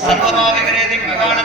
சர்வமாவிகிரேதி மகாண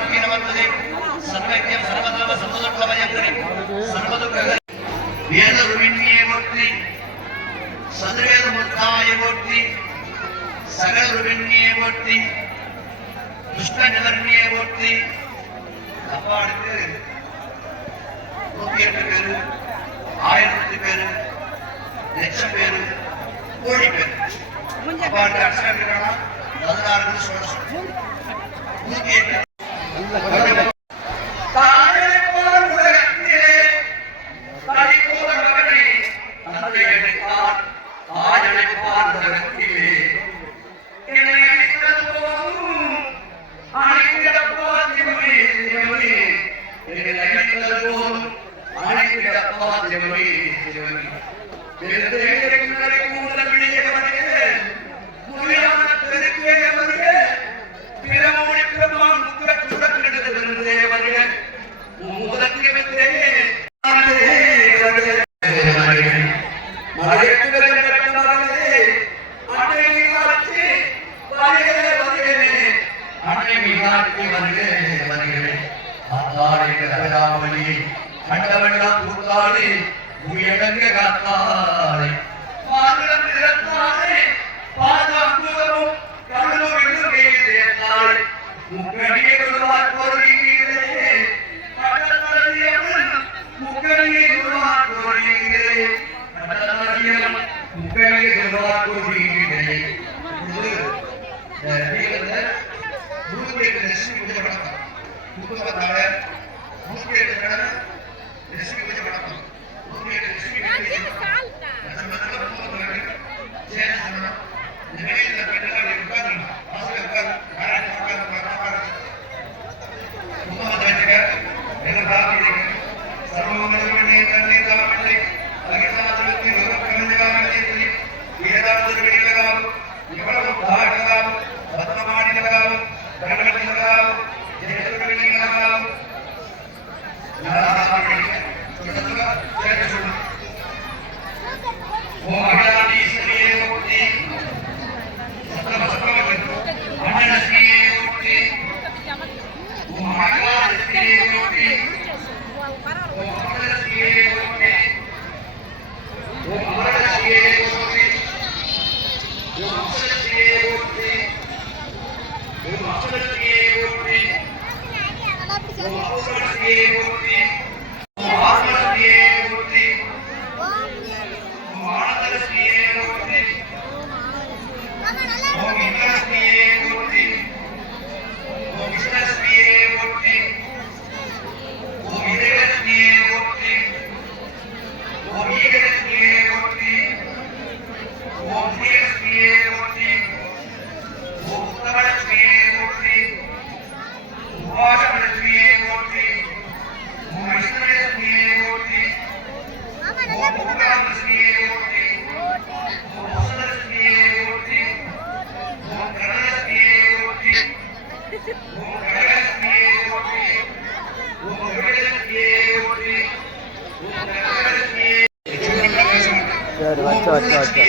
கண்டவெல்லாம் கூத்தாடி உயர்ந்த காத்தார் ಮುಖಂಡರಿಗೆ ದೊಡ್ಡದಾಗುವ ಬೀಗಿದೆ ಮೂರು ಬೇಕ ಲಕ್ಷ್ಮಿ ಪೂಜೆ ಮಾಡ್ತಾರೆ ಕುಟುಂಬ ತಾಳೆ ಮೂರು ಬೇಕ ಲಕ್ಷ್ಮಿ ಪೂಜೆ ಮಾಡ್ತಾರೆ ಮೂರು ಬೇಕ ಲಕ್ಷ್ಮಿ ಪೂಜೆ ಮಾಡ್ತಾರೆ Thank you. சரி வச்சு வச்சு வச்சு.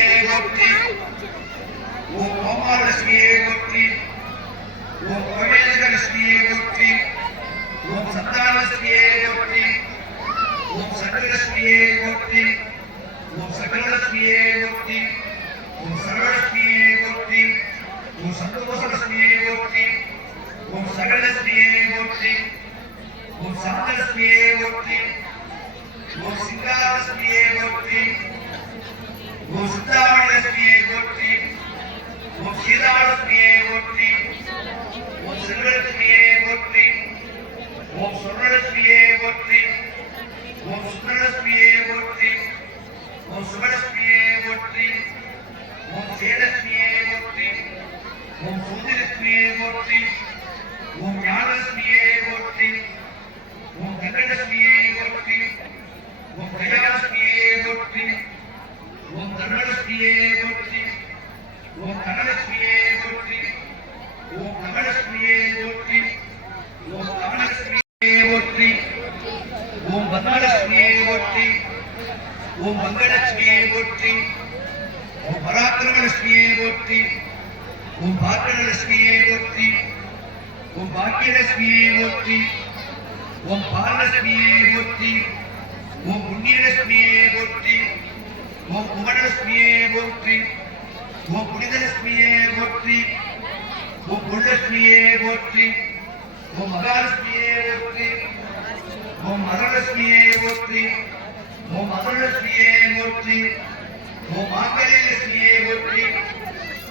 சகலஸ்மியே ஓட்டி உன் சந்தஸ்மியே ஓட்டி Músicas, உன் பாக்கியலட்சுமியே ஒற்றி உன் பாக்கியலட்சுமியே ஒற்றி உன் பாலலட்சுமியே ஒற்றி உன் புண்ணியலட்சுமியே ஒற்றி உன் குமரலட்சுமியே ஒற்றி உன் புனிதலட்சுமியே ஒற்றி உன் பொருளட்சுமியே ஒற்றி உன் மகாலட்சுமியே ஒற்றி உன் மகலட்சுமியே ஒற்றி உன் மகலட்சுமியே ஒற்றி உன் மாங்கல்யலட்சுமியே ஒற்றி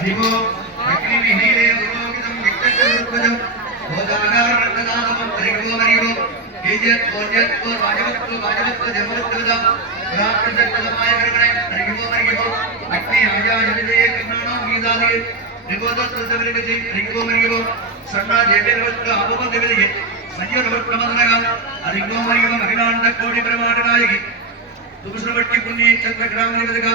हरिवो लक्ष्मी हीरे पुरोहितं नित्यचन्द्रपदं भोजानारण्डदानं हरिवो हरिवो कीजत् कोजत् को राजवत्को राजवत्को देववत्कृतं प्राप्तचक्रमाय करणे हरिवो हरिवो अग्नि आजाजविजये कृष्णाणां गीतादि త్రిగోదృతవిరిగతి రింగో మరియు సన్న జయవత్క అవబంధవిరిగి సంయోగవత్కమదనగా అరింగో మరియు మహిళాండ కోడి ప్రమాణనాయకి దుమసుబట్టి పుణ్య చంద్ర గ్రామ నివేదిగా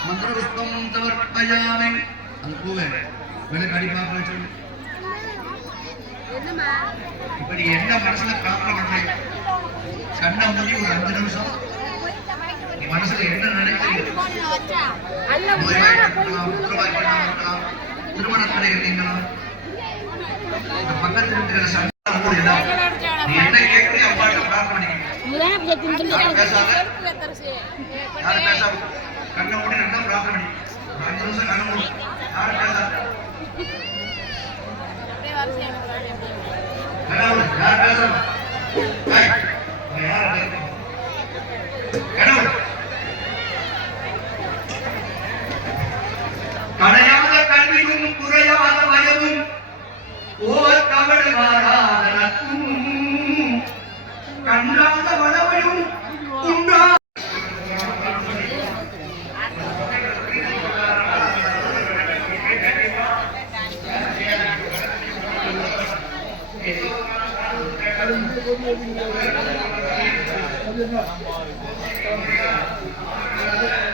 பவதி வேத மந்திர புஷ்பம் சமர்ப்பயாமி அந்த பூவை விலை கடி பார்க்க சொல்லு என்னம்மா? இப்ப நீ என்ன மனசுல பிரார்த்தனை பண்றீங்க கண்ணை மூடி ஒரு அஞ்சு நிமிஷம். மனசுல என்ன நினைக்கிறீங்க? அல்ல நோய்வாய் இருக்கலாம், புற்றுநோய் இருக்கலாம், திருமண தடை இருக்கலாம் இந்த பக்கத்துல இருக்கிற நீ என்ன கேட்கறியோ அம்மாட்ட பிரார்த்தனை பேசாத? யாரும் பேசாம கண்ணை மூடி நல்லா பிரார்த்தனை பண்ணி. அஞ்சு நிமிஷம் கண்ணை மூடி. யாரும் பேசாத. யாரும் இங்க யாரும் பேசாம. Thank you.